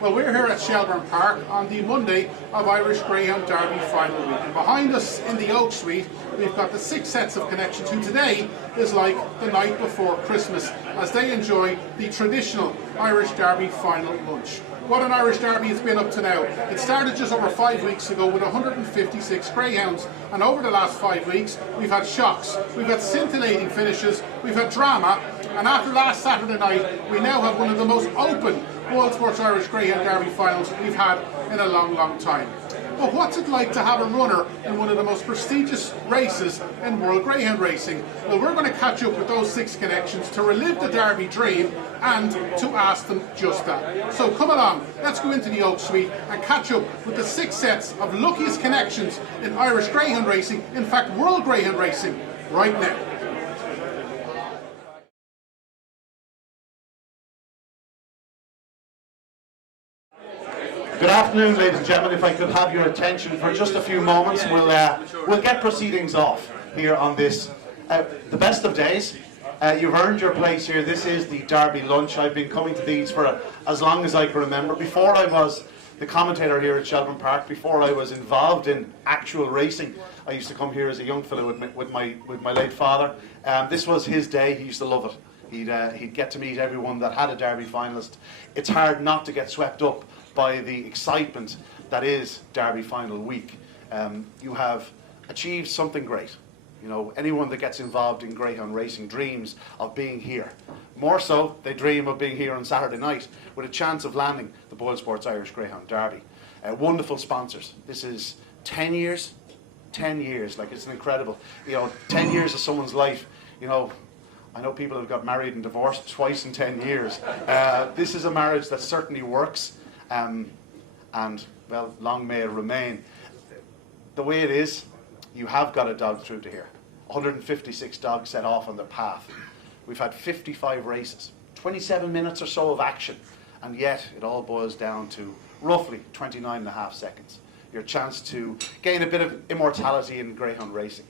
Well, we're here at Shelbourne Park on the Monday of Irish Greyhound Derby final week. And behind us in the Oak Suite, we've got the 6 sets of connections who today is like the night before Christmas as they enjoy the traditional Irish Derby final lunch. What an Irish Derby it's been up to now. It started just over 5 weeks ago with 156 greyhounds, and over the last 5 weeks we've had shocks, we've had scintillating finishes, we've had drama, and after last Saturday night we now have one of the most open Boylesports Irish Greyhound Derby finals we've had in a long, long time. But what's it like to have a runner in one of the most prestigious races in world greyhound racing? Well, we're going to catch up with those 6 connections to relive the Derby dream and to ask them just that. So come along, let's go into the Oak Suite and catch up with the 6 sets of luckiest connections in Irish greyhound racing, in fact world greyhound racing, right now. Good afternoon, ladies and gentlemen. If I could have your attention for just a few moments, we'll get proceedings off here on this, the best of days. You've earned your place here. This is the Derby lunch. I've been coming to these for as long as I can remember. Before I was the commentator here at Shelbourne Park, before I was involved in actual racing, I used to come here as a young fellow with my late father. This was his day. He used to love it. He'd get to meet everyone that had a Derby finalist. It's hard not to get swept up by the excitement that is Derby final week. You have achieved something great. You know, anyone that gets involved in greyhound racing dreams of being here. More so, they dream of being here on Saturday night with a chance of landing the Boylesports Irish Greyhound Derby. Wonderful sponsors. This is 10 years. 10 years, like it's incredible. 10 years of someone's life. I know people have got married and divorced twice in 10 years. This is a marriage that certainly works. And, well, long may it remain. The way it is, you have got a dog through to here. 156 dogs set off on the path. We've had 55 races, 27 minutes or so of action, and yet it all boils down to roughly 29.5 seconds. Your chance to gain a bit of immortality in greyhound racing.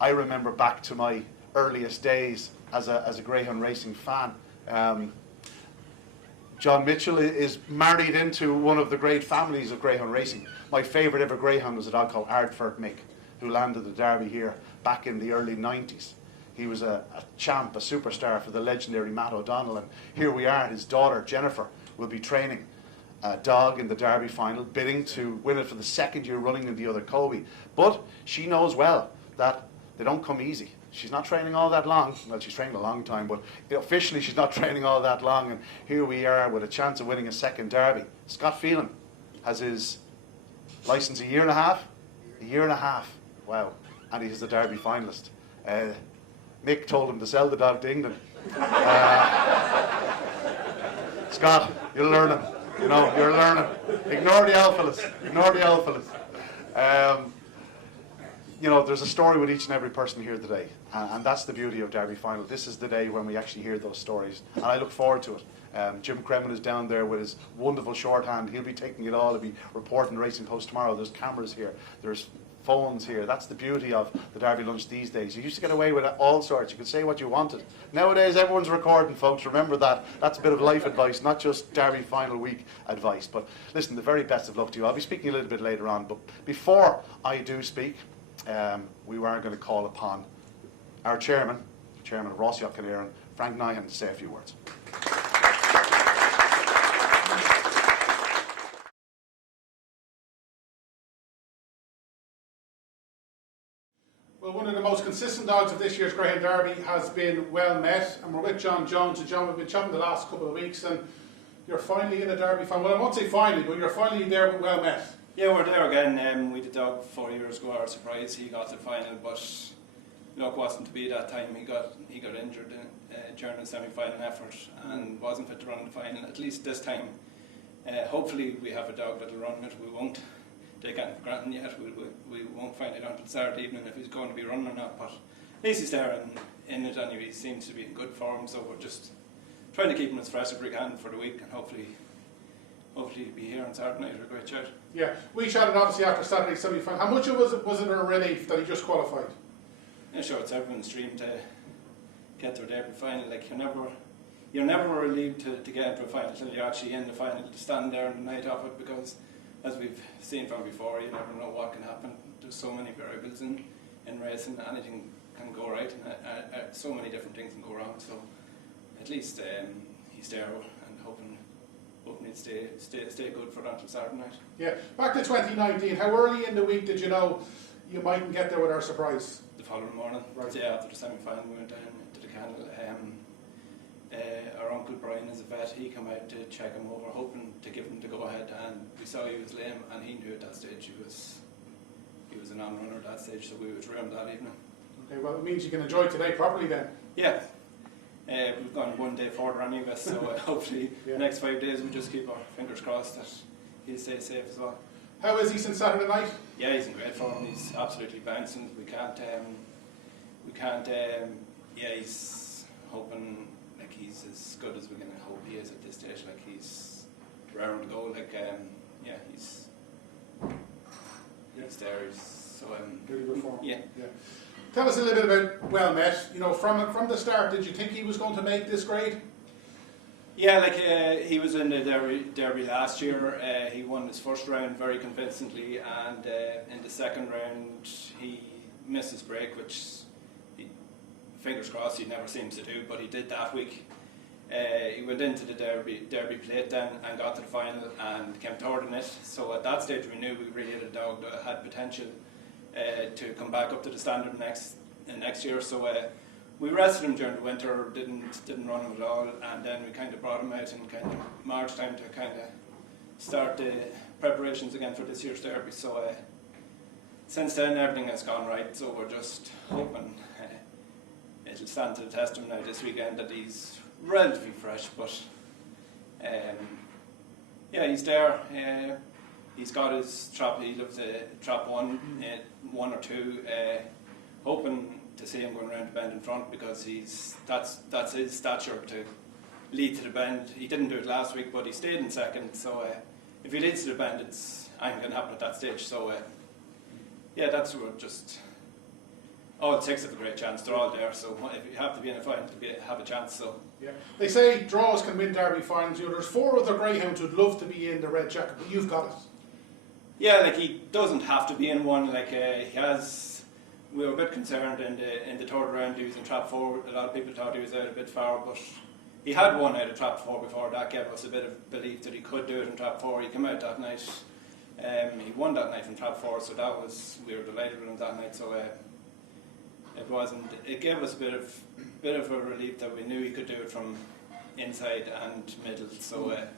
I remember back to my earliest days as a greyhound racing fan. John Mitchell is married into one of the great families of greyhound racing. My favourite ever greyhound was a dog called Ardfert Mick, who landed the Derby here back in the early 90s. He was a champ, a superstar for the legendary Matt O'Donnell, and here we are. His daughter Jennifer will be training a dog in the Derby final, bidding to win it for the 2nd year running in the other Kobe. But she knows well that they don't come easy. She's not training all that long. Well, she's training a long time, but officially she's not training all that long. And here we are with a chance of winning a 2nd Derby. Scott Phelan has his licence a year and a half. A year and a half. Wow. And he's the Derby finalist. Mick told him to sell the dog to England. Scott, you're learning. You're learning. Ignore the alpha. Ignore the alpha. There's a story with each and every person here today, and that's the beauty of Derby Final. This is the day when we actually hear those stories, and I look forward to it. Jim Kremen is down there with his wonderful shorthand. He'll be taking it all. He'll be reporting Racing Post tomorrow. There's cameras here. There's phones here. That's the beauty of the Derby lunch these days. You used to get away with all sorts. You could say what you wanted. Nowadays, everyone's recording, folks. Remember that. That's a bit of life advice, not just Derby final week advice. But listen, the very best of luck to you. I'll be speaking a little bit later on. But before I do speak, we are going to call upon our chairman of Rossio Kinnairn, Frank Nyhan, to say a few words. Well, one of the most consistent dogs of this year's Greyhound Derby has been Well Met, and we're with John Jones. And John, we've been chatting the last couple of weeks, and you're finally in a Derby final. Well, I won't say finally, but you're finally there with Well Met. Yeah, we're there again. We did the dog 4 years ago. Our surprise, he got to the final, but luck wasn't to be that time. He got injured during the semi-final effort and wasn't fit to run the final. At least this time, hopefully we have a dog that'll run it. We won't take anything for granted yet. We won't find it until Saturday evening if he's going to be running or not. But at least he's there and in it anyway. He seems to be in good form, so we're just trying to keep him as fresh as we can for the week, and hopefully he'll be here on Saturday night with a great chat. Yeah, we chatted obviously after Saturday's semi-final. How much was it a relief that he just qualified? Yeah, sure, it's everyone's dream to get to a Derby final. Like, you're never relieved to get into a final until you're actually in the final, to stand there on the night of it, because as we've seen from before, you never know what can happen. There's so many variables in racing, anything can go right, and so many different things can go wrong. So at least he's there and hoping he'd stay good for that until Saturday night. Yeah, back to 2019, how early in the week did you know you mightn't get there with our surprise? The following morning, right. The day after the semi-final, we went down to the Candle. Our uncle Brian is a vet. He came out to check him over, hoping to give him the go-ahead, and we saw he was lame, and he knew at that stage he was a non-runner at that stage, so we withdrew him that evening. Okay, well, it means you can enjoy today properly then. Yeah. We've gone one day further anyway, so hopefully the next 5 days we just keep our fingers crossed that he'll stay safe as well. How is he since Saturday night? Yeah, he's in great form. He's absolutely bouncing. He's hoping like he's as good as we're going to hope he is at this stage. Like he's raring to go. Like he's there. Really good form. Yeah. Tell us a little bit about Well Met. You know, from the start, did you think he was going to make this grade? Yeah, he was in the Derby last year. He won his first round very convincingly, and in the second round he missed his break, which fingers crossed he never seems to do, but he did that week. He went into the Derby plate then and got to the final and came third in it. So at that stage we knew we really had a dog that had potential to come back up to the standard next year. So we rested him during the winter, didn't run him at all, and then we kind of brought him out in kind of March time to kind of start the preparations again for this year's Derby. So since then everything has gone right, so we're just hoping it'll stand to the test of him now this weekend that he's relatively fresh, but he's there. He's got his trap. He loves the trap one or two. Hoping to see him going around the bend in front, because that's his stature to lead to the bend. He didn't do it last week, but he stayed in second. So if he leads to the bend, it's ain't going to happen at that stage. So that's where just all six have a great chance. They're all there. So if you have to be in a final to have a chance. So yeah, they say draws can win Derby finals. You know, there's 4 other greyhounds who'd love to be in the red jacket, but you've got it. Yeah, he doesn't have to be in one. He has. We were a bit concerned in the third round. He was in trap 4. A lot of people thought he was out a bit far, but he had won out of trap 4 before. That gave us a bit of belief that he could do it in trap 4. He came out that night. He won that night from trap 4, so we were delighted with him that night. So it gave us a bit of a relief that we knew he could do it from inside and middle. So we're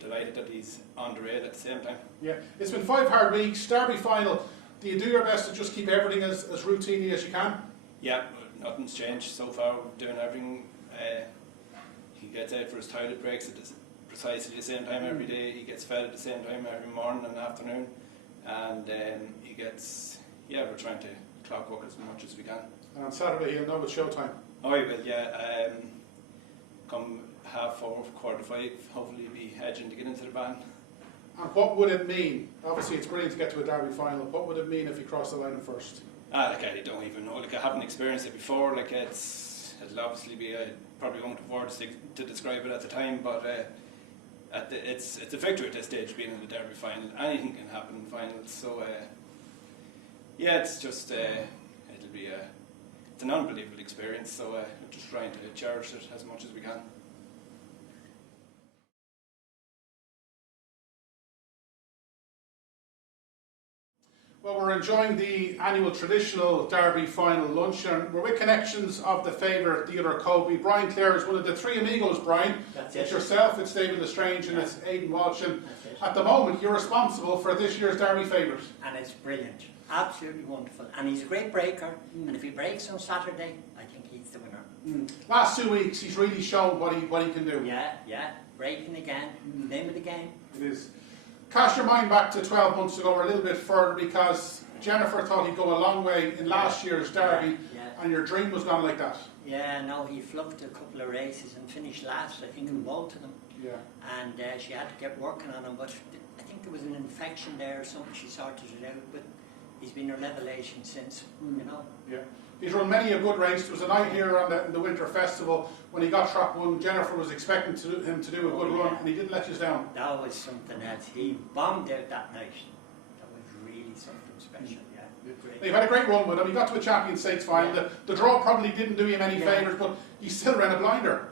delighted that he's on the rail at the same time. Yeah, it's been 5 hard weeks. Derby final. Do you do your best to just keep everything as routinely as you can? Yeah, nothing's changed so far. We're doing everything. He gets out for his toilet breaks at precisely the same time every day. He gets fed at the same time every morning and afternoon. And he gets, we're trying to clockwork as much as we can. And on Saturday he'll know it's showtime. Oh, he will, yeah. Come 4:30, 5:15, hopefully he'll be hedging to get into the van. And what would it mean? Obviously it's brilliant to get to a Derby final. What would it mean if he crossed the line in first? I don't even know. I haven't experienced it before. It'll obviously be, I probably won't have words to describe it at the time, but it's a victory at this stage, being in the Derby final. Anything can happen in finals. So it's just it's an unbelievable experience. So we're just trying to cherish it as much as we can. Well, we're enjoying the annual traditional Derby final lunch, and we're with connections of the favourite, the other Kobe. Brian Clare is one of the 3 amigos, Brian. That's it. It's yourself, it's David Lestrange, and it's Aidan Walsh. And at the moment, you're responsible for this year's Derby favourite. And it's brilliant. Absolutely wonderful. And he's a great breaker. And if he breaks on Saturday, I think he's the winner. Last 2 weeks, he's really shown what he can do. Yeah. Breaking again. Name of the game. It is. Cast your mind back to 12 months ago or a little bit further, because Jennifer thought he'd go a long way in last year's Derby, and your dream was gone like that. Yeah, no, he flunked a couple of races and finished last, I think, in both of them. Yeah. And she had to get working on him, but I think there was an infection there or something. She sorted it out, but he's been a revelation since, you know. Yeah. He's run many a good race. There was a night here on the Winter Festival when he got Trap 1. Jennifer was expecting him to do a good run, and he didn't let you down. That was something else. He bombed out that night. That was really something special, yeah. Great. You've had a great run with him. He got to a Champion Stakes final. Yeah. The draw probably didn't do him any favours, but he still ran a blinder.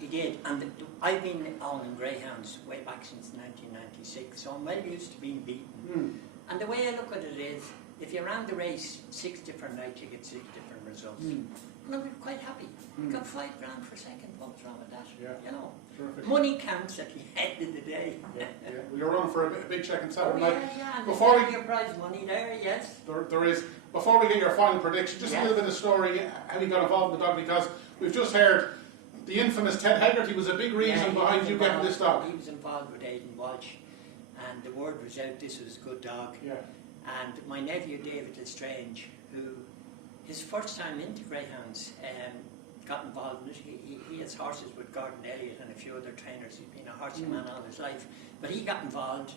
He did, and I've been owning greyhounds way back since 1996, so I'm well used to being beaten. And the way I look at it is, if you ran the race 6 different nights, you get 6 different results. And I'm quite happy. You got $5 grand for second. What's wrong with that? Yeah. You know, Terrific. money counts at the end of the day. Yeah. Well, you're running for a big check on Saturday night. Yeah. And Before there's your prize money there, yes. There is. Before we get your final prediction, just a little bit of story how he got involved in the dog, because we've just heard the infamous Ted Hegarty was a big reason behind you getting this dog. He was involved with Aidan Walsh, and the word was out this was a good dog. Yeah. And my nephew David Lestrange, who his first time into greyhounds, got involved in it. He has horses with Gordon Elliott and a few other trainers. He's been a horsey man all his life, but he got involved,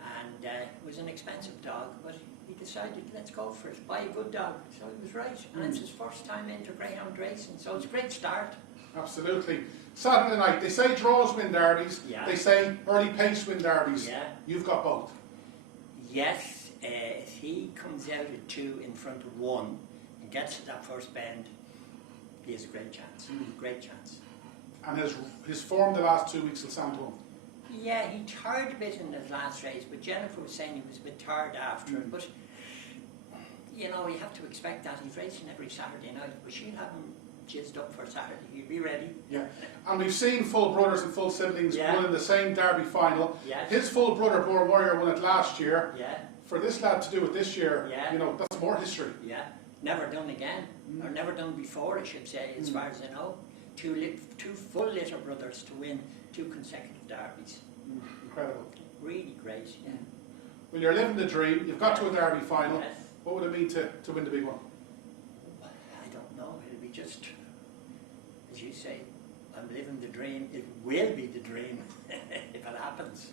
and it was an expensive dog, but he decided, let's go for it, buy a good dog. So he was right, and it's his first time into greyhound racing, so it's a great start. Absolutely. Saturday night, they say draws win derbies, they say early pace win derbies. Yeah. You've got both. Yes, if he comes out at 2 in front of 1 and gets to that first bend, he has a great chance. Great chance. And his form the last 2 weeks will stand to him. Yeah, he tired a bit in his last race, but Jennifer was saying he was a bit tired after it. But, you know, you have to expect that. He's racing every Saturday night, but she'll have him jizzed up for Saturday. He'll be ready. Yeah. And we've seen full brothers and full siblings won in the same derby final. Yes. His full brother, Boar Warrior, won it last year. Yeah. For this lad to do it this year, you know, that's more history. Yeah. Never done again. Or never done before, I should say, as far as I know. Two full litter brothers to win 2 consecutive derbies. Incredible. Really great, yeah. Well, you're living the dream. You've got to a derby final. Yes. What would it mean to win the big one? I don't know. It'll be just, as you say, I'm living the dream. It will be the dream if it happens.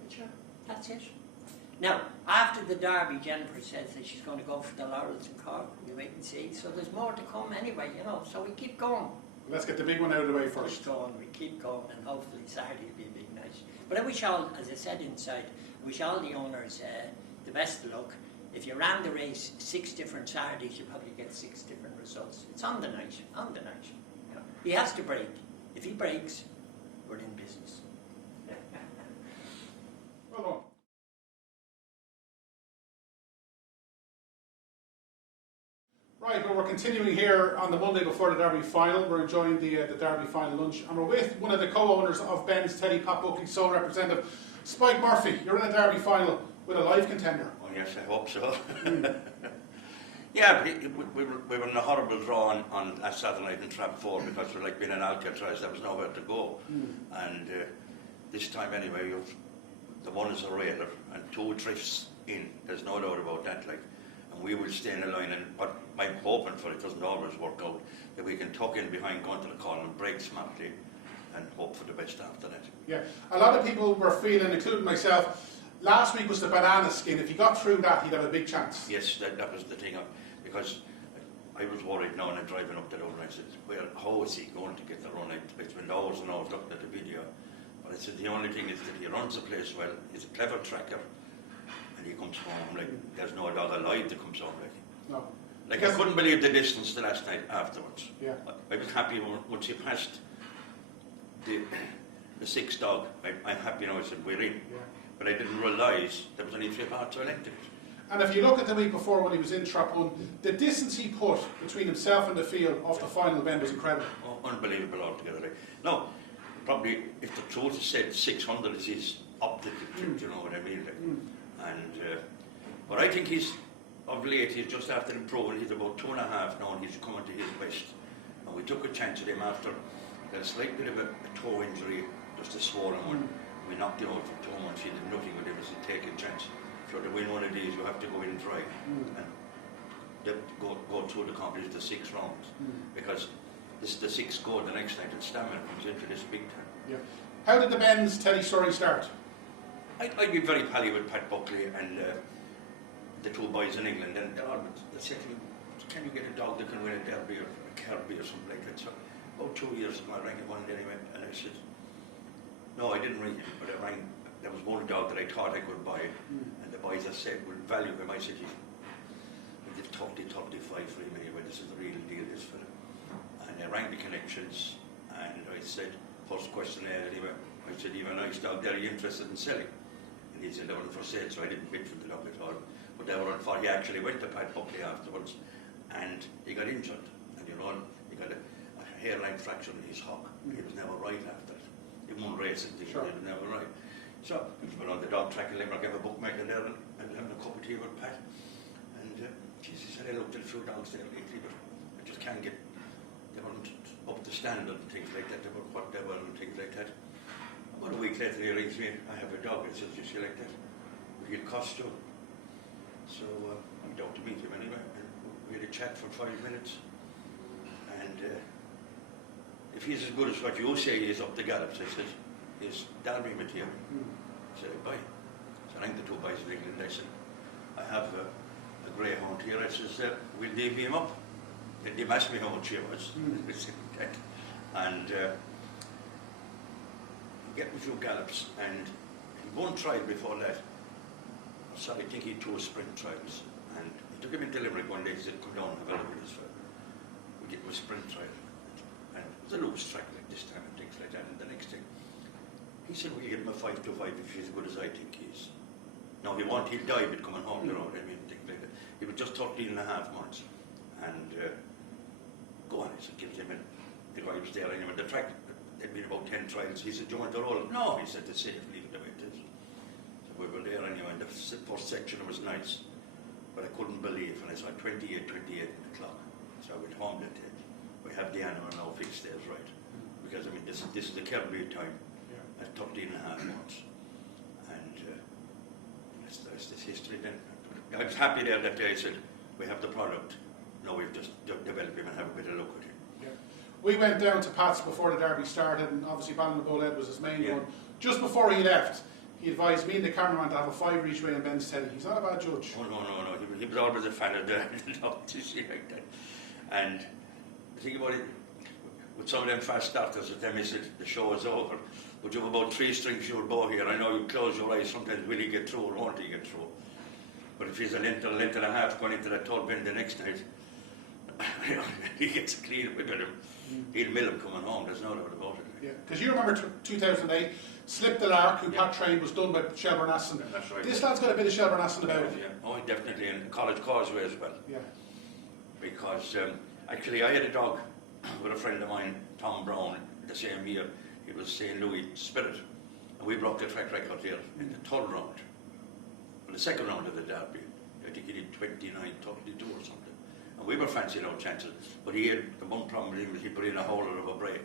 But sure, that's it. Now, after the derby, Jennifer says that she's going to go for the laurels in Cork. We wait and see. So there's more to come anyway, you know. So we keep going. Let's get the big one out of the way first. We keep going, and hopefully Saturday will be a big night. But I wish all, as I said inside, I wish all the owners the best of luck. If you ran the race 6 different Saturdays, you probably get 6 different results. It's on the night, on the night. You know, he has to break. If he breaks, we're in business. Well done. Right, well, we're continuing here on the Monday before the Derby final. We're enjoying the Derby final lunch, and we're with one of the co-owners of Ben's Teddy, Pat Buckley, sole representative, Spike Murphy. You're in a Derby final with a live contender. Oh yes, I hope so. Yeah, we were in a horrible draw on last Saturday night in Trap 4 because we're like being in Alcatraz, there was nowhere to go. And this time anyway, the one is a railer and 2 drifts in, there's no doubt about that. Like, and we will stay in a line, and what I'm hoping for, it doesn't always work out, that we can tuck in behind, go into the corner and break smartly and hope for the best after that. Yeah, a lot of people were feeling, including myself, last week was the banana skin. If he got through that, he'd have a big chance. Yes, that was the thing, because I was worried now and I'm driving up the road and I said, well, how is he going to get the run? I spent hours and hours looking at the video, but I said the only thing is that he runs the place well, he's a clever tracker, and he comes home like there's no dog alive that comes home like. No. Like I couldn't believe the distance the last night afterwards. Yeah. I was happy once he passed the 6th dog. I'm happy now. I said we're in, but I didn't realise there was only 3 parts elected. And if you look at the week before when he was in Trap 1, the distance he put between himself and the field off the final bend was incredible. Oh, unbelievable altogether. Like. No, probably if the truth is said, 600 is his optical, you know what I mean? Like. And but I think he's of late. He's just after improving. He's about 2.5 now, and he's coming to his best. And we took a chance at him after a slight bit of a toe injury, just a swollen one. We knocked him out for 2 months. He did nothing with it. It was a taking chance. So to win one of these, you have to go in dry and go through the competition, the 6 rounds, because this is the 6th go the next night, and stamina comes into this big time. Yeah. How did the Ben's Teddy story start? I'd be very pally with Pat Buckley, and the two boys in England, and they said to me, can you get a dog that can win a Derby or a Kirby or something like that? So about 2 years ago I rang him one day anyway, and I said, no, I didn't ring him, but I rang, there was one dog that I thought I could buy, and the boys I said would value him. I said, I did 35 for him anyway, this is the real deal, this fella. And I rang the connections, and I said, first questionnaire anyway, I said, you have a nice dog there, are you interested in selling? And he said they weren't for sale, so I didn't bid for the dog at all. But they were on fire. He actually went to Pat Buckley afterwards, and he got injured. And you know, he got a hairline fracture in his hock. He was never right after it. He won racing, he was never right. So he was on the dog track in Limerick, gave a bookmaker there, and having a cup of tea with Pat. And he said, I looked at a few dogs there lately, but I just can't get, they weren't up to standard and things like that. They were what they were and things like that. About a week later he rings me, I have a dog, and says, you see like that? Will it cost you? So I'm down to meet him anyway, and we had a chat for 5 minutes, and if he's as good as what you say he is up the gallops, I said, is Derby material? I said, I buy. So I rang the two boys in England, I said, I have a greyhound here, I says, we'll leave him up. They asked me how much he was, and get me a few gallops, and he won trial before that. So I think he had 2 sprint trials, and he took him into Limerick one day. He said, come down and have a look at this fella. We get him a sprint trial, and it was a loose track like this time and things like that. And the next thing, he said, we'll give him a 5-5 if he's as good as I think he is. Now he'll die but coming home, you know what I mean, things like that. He was just 13 and a half months, and go on, he said, give him the guy was there anyway. The track, there'd been about 10 trials. He said, do you want to roll it? No, he said, it's safe, leave it the way it is. We were there anyway, and the first section was nice, but I couldn't believe, and I saw 28 in the clock. So I went home that day. We have the animal now fixed there, right? Because I mean, this is the Kirby time at 13 and a half months, and that's this history. Then I was happy there that day. I said, we have the product. Now we've just developed him and have a bit of look at him. Yeah. We went down to Pat's before the Derby started, and obviously Ballinabulhead was his main one. Just before he left, he advised me and the cameraman to have a 5 each way on Ben's telly. He's not a bad judge. Oh, no. He was always a fan of the dogs, you see, like that. And the thing about it, with some of them fast starters, at them, he said, the show is over. But you have about 3 strings your bow here. I know you close your eyes sometimes, will he get through or won't he get through? But if he's a length and a half going into that tall bend the next night, he gets a clean whip at him. He'll mill him coming home, there's no doubt about it. Yeah, because you remember 2008, Slip the Lark, who Pat trained, was done by Shelbourne Aston. That's right. This lad's got a bit of Shelbourne Aston about it. Yeah. Oh, definitely, and College Causeway as well. Yeah. Because actually I had a dog with a friend of mine, Tom Brown, the same year. It was St. Louis Spirit, and we broke the track record here in the 3rd round. In the 2nd round of the Derby, I think he did 29, 32 or something. And we were fancying our chances, but he had the one problem with him was he put in a howler of a break,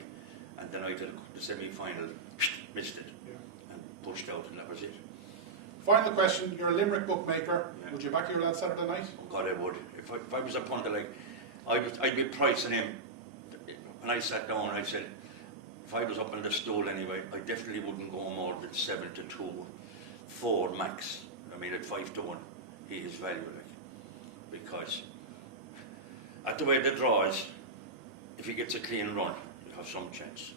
and the night of the semi-final, missed it, and pushed out, and that was it. Final question, you're a Limerick bookmaker. Would you back your lad Saturday night? Oh God, I would. If I was a punter, like, I'd be pricing him. When I sat down, I said, if I was up on the stool anyway, I definitely wouldn't go more than 7-2, 4 max. I mean, at 5-1, he is value, like, because at the way the draw is, if he gets a clean run, he'll have some chance.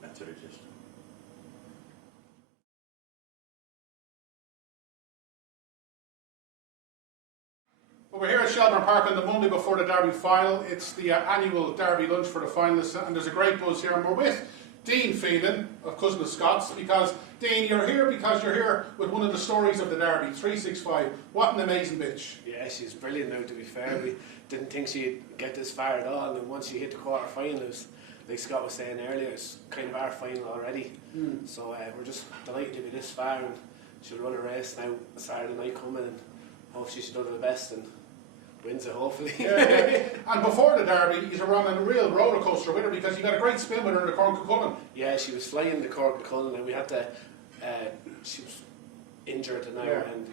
That's what it is. Well, we're here at Shelbourne Park on the Monday before the Derby final. It's the annual Derby lunch for the finalists, and there's a great buzz here. And we're with Dean Phelan of Cousin of Scots, because Dean, you're here because you're here with one of the stories of the Derby, Threesixfive. What an amazing bitch! Yeah, she's brilliant now. To be fair, we didn't think she'd get this far at all, and once she hit the quarter finals, like Scott was saying earlier, it's kind of our final already. So we're just delighted to be this far, and she'll run a race now Saturday night coming, and hopefully she's done her best and wins it, hopefully. Yeah. And before the Derby, he's run on a real roller coaster with her, because you got a great spin with her in the Cork and Cullen. Yeah, she was flying the Cork and Cullen, and we had to. She was injured now, and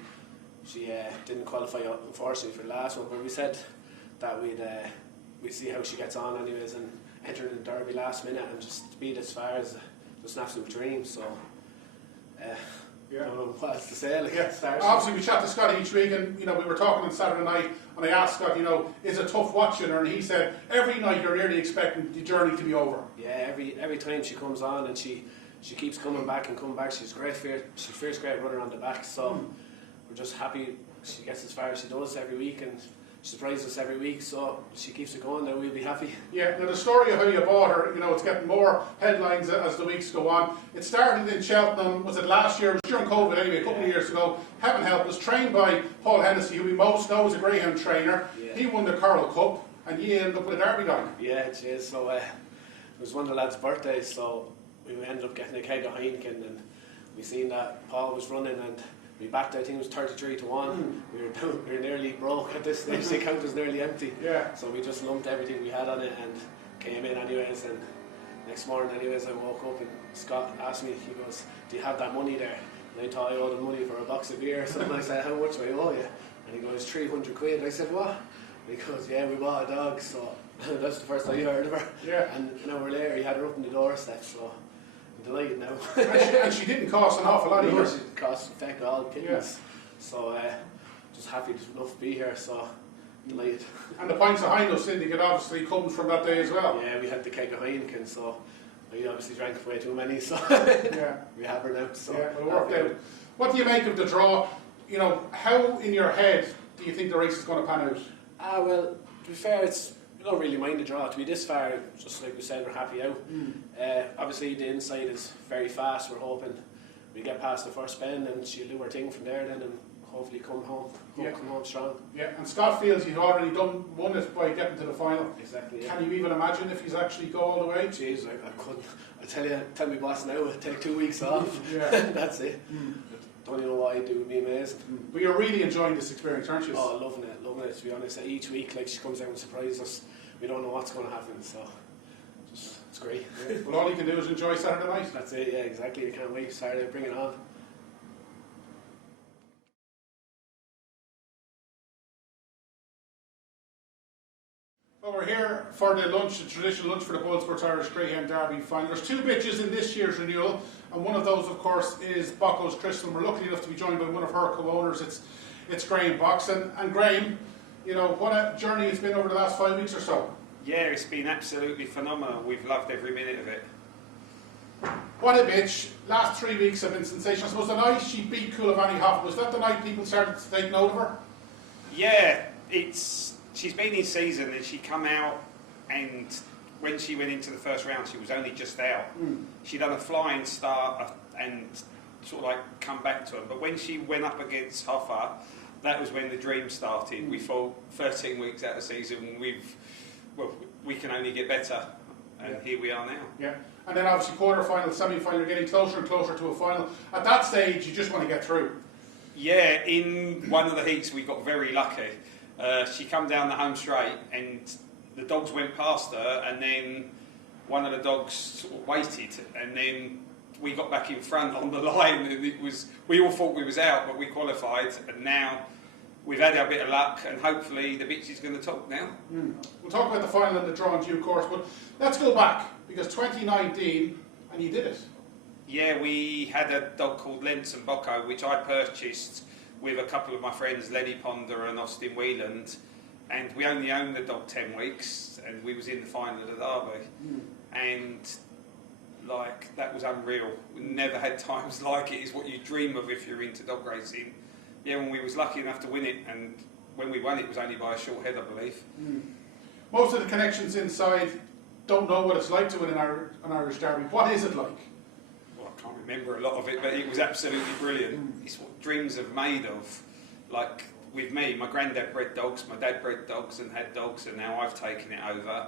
she didn't qualify, unfortunately, for the last one. But we said that we'd see how she gets on, anyways, and entered in the Derby last minute, and just to be this far is just an absolute dream. So. Yeah. Don't know what else to say. Like, Yeah. starts- Obviously, we chat to Scott each week, and we were talking on Saturday night, and I asked Scott, is it tough watching her? And he said every night you're nearly expecting the journey to be over. Yeah, every time she comes on and she keeps coming back and coming back. She's great. She's a fierce, great runner on the back. So we're just happy she gets as far as she does every week, and she surprises us every week. So she keeps it going. Then we'll be happy. Yeah. Now the story of how you bought her, it's getting more headlines as the weeks go on. It started in Cheltenham. Was it last year? It was during COVID anyway, a couple of years ago. Heaven help us. Trained by Paul Hennessy, who we most know as a greyhound trainer. Yeah. He won the Coral Cup, and you ended up with a Derby dog. Yeah, it is. So it was one of the lads' birthdays, so we ended up getting a keg of Heineken, and we seen that Paul was running, and we backed. I think it was 33-1. We were nearly broke at this stage. The account was nearly empty. Yeah. So we just lumped everything we had on it and came in anyways. And next morning, anyways, I woke up and Scott asked me. He goes, "Do you have that money there?" And I thought I owed him money for a box of beer or something. I said, "How much do I owe you?" And he goes, "300 quid." I said, "What?" And he goes, "Yeah, we bought a dog." So that's the first I heard of her. Yeah. And an hour later, he had her up on the doorstep. So I'm delighted now. and she didn't cost an awful lot either. It cost effect all pittance. So just happy enough to be here. So delighted. And the Pints of Hino syndicate obviously comes from that day as well. Yeah, we had the keg of Heineken, so I obviously drank way too many. So Yeah. we have her now. So Yeah, it worked out. What do you make of the draw? How in your head do you think the race is going to pan out? Well, to be fair, we don't really mind the draw. To be this far, just like we said, we're happy out. Obviously, the inside is very fast. We're hoping we get past the first bend and she'll do her thing from there then, and hopefully come home strong. Yeah, and Scott feels he's already won it by getting to the final. Exactly. Yeah. Can you even imagine if he's actually go all the way? Jeez, I couldn't. Tell me boss now, I'd take 2 weeks off. Yeah. That's it. Don't even know what I'd do, it'd be amazing. But you're really enjoying this experience, aren't you? Oh, loving it, to be honest. Each week, like, she comes out and surprises us. We don't know what's going to happen, so it's great. Yeah. Well, all you can do is enjoy Saturday night. That's it, yeah, exactly. I can't wait. Saturday, bring it on. Well, we're here for the lunch, the traditional lunch for the Boylesports Irish Greyhound Derby final. There's 2 bitches in this year's renewal, and one of those, of course, is Bockos Crystal. We're lucky enough to be joined by one of her co-owners. It's Graham Box. And Graham, what a journey it's been over the last 5 weeks or so. Yeah, it's been absolutely phenomenal. We've loved every minute of it. What a bitch. Last 3 weeks have been sensational. I suppose the night she beat Coulivanny Hoff, was that the night people started to take note of her? Yeah, she's been in season and she come out, and when she went into the first round she was only just out. She done a flying start and sort of like come back to her, but when she went up against Hoffa, that was when the dream started. We thought 13 weeks out of season we can only get better, and here we are now. Yeah. And then obviously quarter-final, semi-final, you're getting closer and closer to a final. At that stage you just want to get through. Yeah, in one of the heats we got very lucky. She come down the home straight and the dogs went past her, and then one of the dogs sort of waited, and then we got back in front on the line, and we all thought we was out, but we qualified, and now we've had our bit of luck, and hopefully the bitch is going to talk now. We'll talk about the final and the draw in due course, but let's go back, because 2019, and you did it. Yeah, we had a dog called Lentz and Bocco, which I purchased with a couple of my friends, Lenny Ponder and Austin Wheeland, and we only owned the dog 10 weeks, and we was in the final of the Derby, and that was unreal. We never had times like it. It's what you dream of if you're into dog racing. Yeah, when we was lucky enough to win it, and when we won it was only by a short head, I believe. Most of the connections inside don't know what it's like to win an Irish Derby. What is it like? Well, I can't remember a lot of it, but it was absolutely brilliant. It's what dreams are made of. Like with me, my granddad bred dogs, my dad bred dogs and had dogs, and now I've taken it over,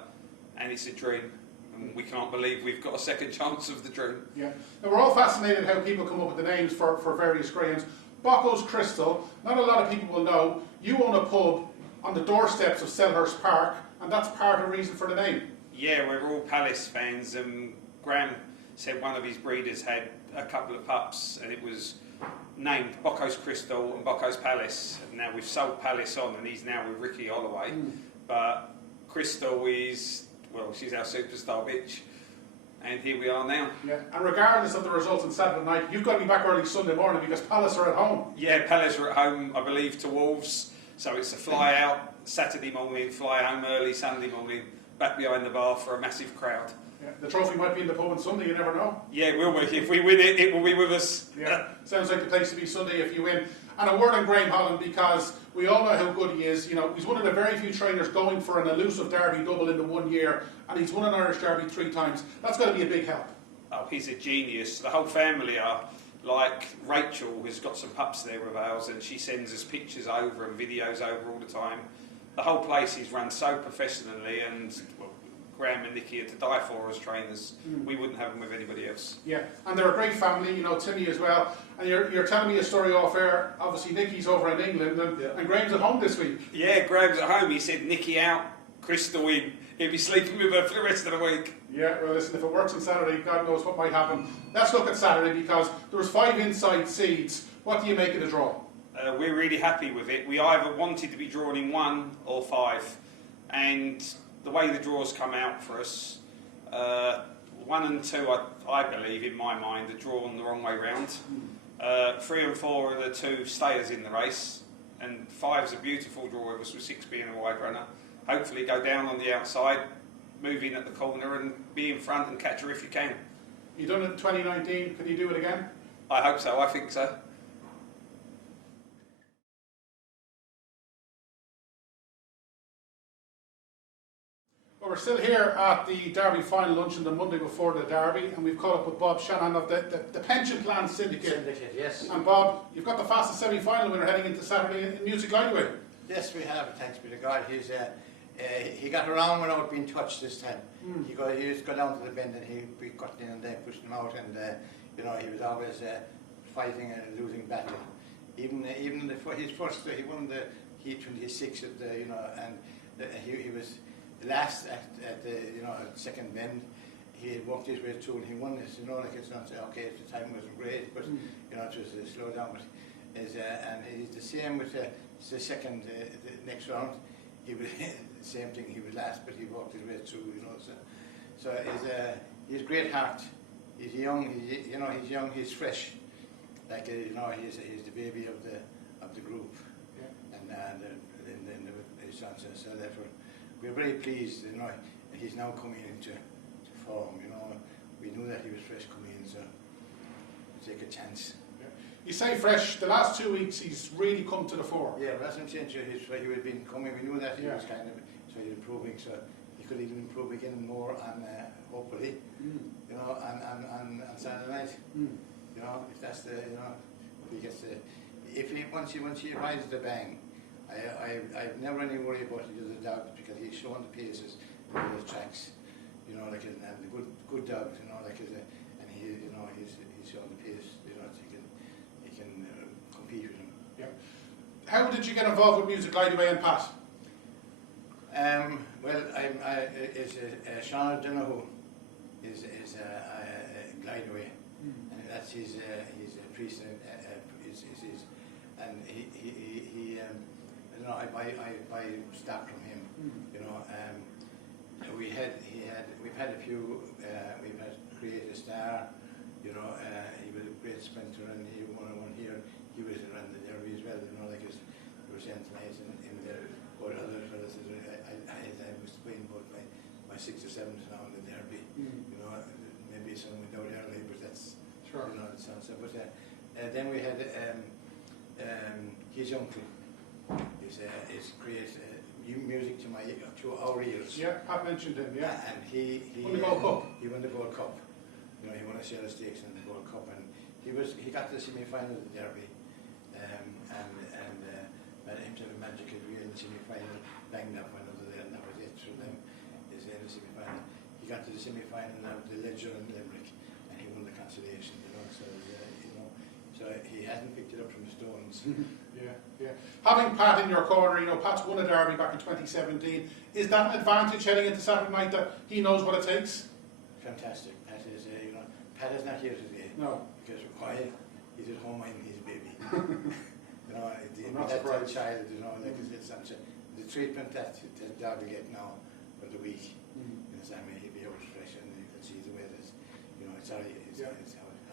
and it's a dream. And we can't believe we've got a second chance of the dream. Yeah. Now we're all fascinated how people come up with the names for various greyhounds. Bockos Crystal, not a lot of people will know, you own a pub on the doorsteps of Selhurst Park, and that's part of the reason for the name. Yeah, we're all Palace fans, and Graham said one of his breeders had a couple of pups, and it was named Bockos Crystal and Bockos Palace. And now we've sold Palace on, and he's now with Ricky Holloway. But Crystal is, well, she's our superstar bitch. and here we are now. Yeah, and regardless of the results on Saturday night, you've got to be back early Sunday morning because Palace are at home. Yeah, Palace are at home, I believe, to Wolves. So it's a fly out Saturday morning, fly home early Sunday morning, back behind the bar for a massive crowd. Yeah, the trophy might be in the pub on Sunday, you never know. Yeah, it will be. If we win it, it will be with us. Yeah, sounds like the place to be Sunday if you win. And a word on Graham Holland, because we all know how good he is. You know, he's one of the very few trainers going for an elusive Derby double in the 1 year, and he's won an Irish Derby 3 times. That's got to be a big help. Oh, he's a genius. The whole family are. Like Rachel has got some pups there with ours, and she sends us pictures over and videos over all the time. The whole place is run so professionally, and well, Graham and Nicky are to die for as trainers. We wouldn't have them with anybody else. Yeah, and they're a great family, you know, Timmy as well. And you're telling me a story off air. Obviously, Nicky's over in England, and Graham's at home this week. Yeah, Graham's at home. He said Nicky out, Crystal in. He'll be sleeping with her for the rest of the week. Yeah, well, listen, if it works on Saturday, God knows what might happen. Let's look at Saturday, because there was 5 inside seeds. What do you make of the draw? We're really happy with it. We either wanted to be drawn in 1 or 5, and the way the draws come out for us, 1 and 2, I believe, in my mind, are drawn the wrong way round. 3 and 4 are the 2 stayers in the race, and 5's a beautiful draw with us, with 6 being a wide runner. Hopefully go down on the outside, move in at the corner and be in front and catch her if you can. You done it in 2019, can you do it again? I hope so, I think so. Well, we're still here at the Derby final luncheon the Monday before the Derby, and we've caught up with Bob Shannon of the Pension Plan Syndicate. Yes. And Bob, you've got the fastest semi-final winner heading into Saturday in Music Glideaway. Yes, we have. Thanks be to God. He got around without being touched this time. He just got down to the bend and we cut in and they pushed him out, and you know, he was always fighting a losing battle. Even in his first, he won the Heat 26 at the, you know, and he was last at the, you know, second bend. He had walked his way through and he won this. You know, like, it's not okay, the time wasn't great, but you know, it was a slow down. But and it's the same with the second, the next round. He was the same thing. He was last, but he walked his way through. You know, so he's a great heart. He's young. You know, he's young. He's fresh. Like, you know, he's the baby of the group. Yeah. And then his sons. So therefore, we're very pleased. You know, and he's now coming into form. You know, we knew that he was fresh coming in, so we take a chance. You say fresh, the last 2 weeks he's really come to the fore. Yeah, that's what I'm saying. He had been coming, we knew that he was kind of, so he's improving, so he could even improve again more, and hopefully, you know, and Saturday night, you know, if that's the, you know, if he gets the, once he rides the bang, I've never any worry about the other dogs, because he's showing the paces on those tracks, you know, like, and the good dogs, you know, like, and he, you know, he's showing the pace, you know, so he can compete with him. Yeah. How did you get involved with Music Glideaway and Pat? Well, Sharon Donoghue is Glideaway, and that's his priest, and he I don't know, I buy stock from him, you know. We've had a few, we've had Create a Star, you know, he was a great sprinter, and he won one here. He was around the Derby as well, you know, like his percent tonight in there. But other fellas, I was playing about my 6th or 7th round in the Derby, you know, maybe some went out early, but that's, sure, you know, it sounds so. But then we had his uncle, is create music to our ears. Yeah, Pat mentioned him, yeah. And he won the Gold Cup. He won the Gold Cup. You know, he won a share of stakes in the Gold Cup, and he got to the semi-final of the Derby, and met him to the magical wheel in the semi-final, banged up another there, and that was it through them. Is in the semi-final. He got to the semi-final now with the Ledger and Limerick, and he won the consolation. You know, so you know, so he hasn't picked it up from the stones. Yeah. Having Pat in your corner, you know, Pat's won a Derby back in 2017. Is that an advantage heading into Saturday night, that he knows what it takes? Fantastic. Pat is, you know, Pat is not here today. No. Because why? He's at home minding his baby. You know, that child, you know, like it's such the treatment that dog will get now for the week. In the same way, he'll be out fresh, and you can see the way that sorry, it's how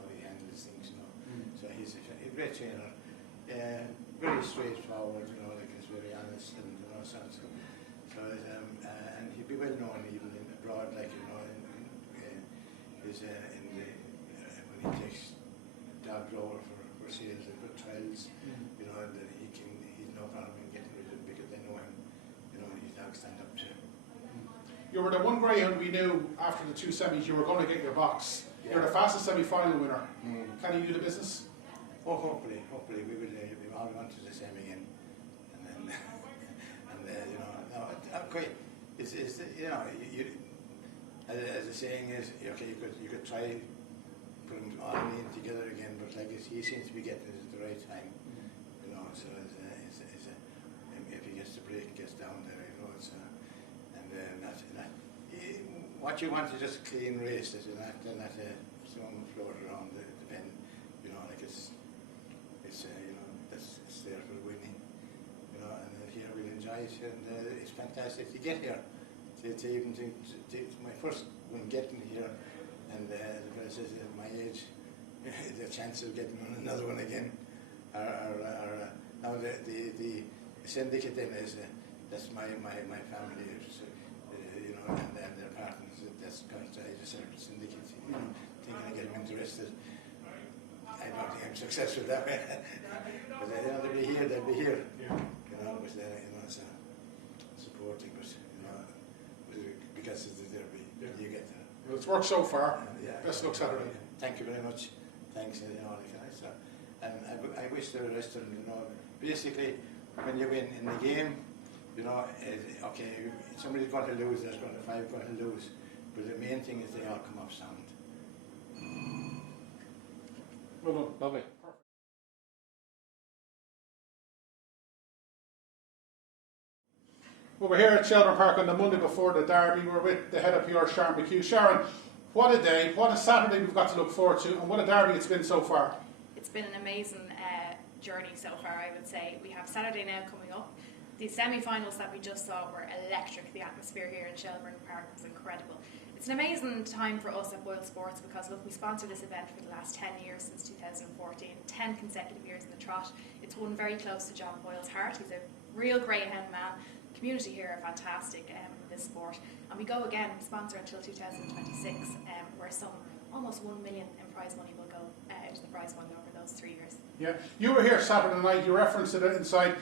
he handles things, you know. So he's a great trainer, very straightforward, you know, like he's very honest and you know, so and he'd be well known even abroad, like you know, when he takes dogs over for sales and good trials, you know, and he's no problem in getting rid of them because they know him, you know, his dogs stand up to him. You were the one greyhound we knew after the 2 semis you were going to get your box. You're the fastest semi-final winner. Can you do the business? Oh, hopefully we will. We all want to the semi again, and then you know, no, okay. It's you know, you as the saying is, okay, you could try putting all in together again, but like he seems to be getting it at the right time, you know. So if he gets the break, he gets down there, you know. What you want is just a clean race, and not some float around the pen, you know, like it's you know, it's there for winning, you know, and here we'll enjoy it, and it's fantastic to get here. It's my first one getting here, and the fellow says at my age, the chance of getting another one again are now the syndicate then is that's my family, you know, and their partners. That's I just started a syndicate, you know, thinking of getting them interested. I don't think I'm successful that way, but you know, they'll be here, you know, with you know, so supporting, but you know, because of the derby, you get there. Well, it's worked so far. Best luck Saturday. Thank you very much. Thanks, you know, so, and I wish the rest of them, you know, basically when you win in the game, you know, okay, somebody's going to lose, there's going to 5 going to lose, but the main thing is they all come up sound. Well done. Lovely. Well, we're here at Shelbourne Park on the Monday before the derby. We're with the head of PR, Sharon McHugh. Sharon, what a day, what a Saturday we've got to look forward to, and what a derby it's been so far. It's been an amazing journey so far, I would say. We have Saturday now coming up. The semi-finals that we just saw were electric. The atmosphere here in Shelbourne Park was incredible. It's an amazing time for us at Boylesports because, look, we sponsored this event for the last 10 years since 2014, 10 consecutive years in the trot. It's one very close to John Boyle's heart. He's a real greyhound man. The community here are fantastic in this sport. And we go again, sponsor until 2026, where almost 1 million in prize money will go into the prize fund over those 3 years. Yeah, you were here Saturday night, you referenced it inside.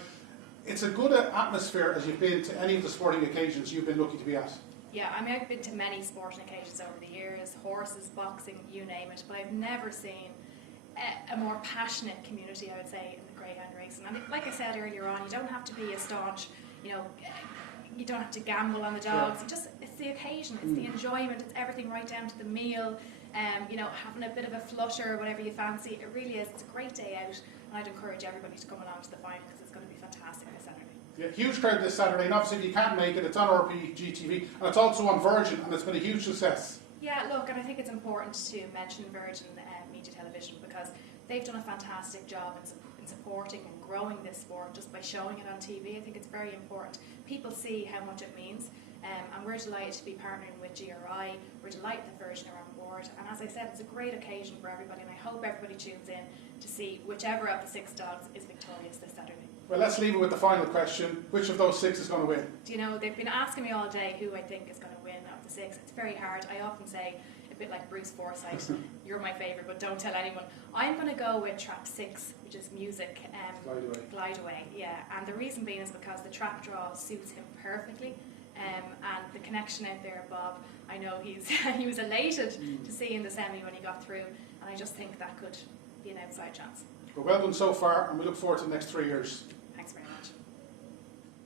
It's a good atmosphere as you've been to any of the sporting occasions you've been lucky to be at. Yeah, I mean, I've been to many sporting occasions over the years, horses, boxing, you name it, but I've never seen a more passionate community, I would say, in the greyhound racing. I mean, like I said earlier on, you don't have to be a staunch, you know, you don't have to gamble on the dogs. Sure. It's the occasion, it's the enjoyment, it's everything right down to the meal, you know, having a bit of a flutter or whatever you fancy. It really is. It's a great day out, and I'd encourage everybody to come along to the final because it's going to be fantastic this Saturday. Yeah, huge crowd this Saturday, and obviously if you can't make it, it's on RPGTV, and it's also on Virgin, and it's been a huge success. Yeah, look, and I think it's important to mention Virgin Media Television because they've done a fantastic job in supporting and growing this sport just by showing it on TV. I think it's very important. People see how much it means, and we're delighted to be partnering with GRI. We're delighted that Virgin are on board, and as I said, it's a great occasion for everybody, and I hope everybody tunes in to see whichever of the 6 dogs is victorious this Saturday. Well, let's leave it with the final question. Which of those 6 is going to win? Do you know, they've been asking me all day who I think is going to win of the 6. It's very hard. I often say, a bit like Bruce Forsyth, you're my favourite, but don't tell anyone. I'm going to go with trap 6, which is music. Glideaway, yeah. And the reason being is because the trap draw suits him perfectly. And the connection out there, Bob, I know he was elated to see in the semi when he got through, and I just think that could be an outside chance. Well done so far, and we look forward to the next 3 years.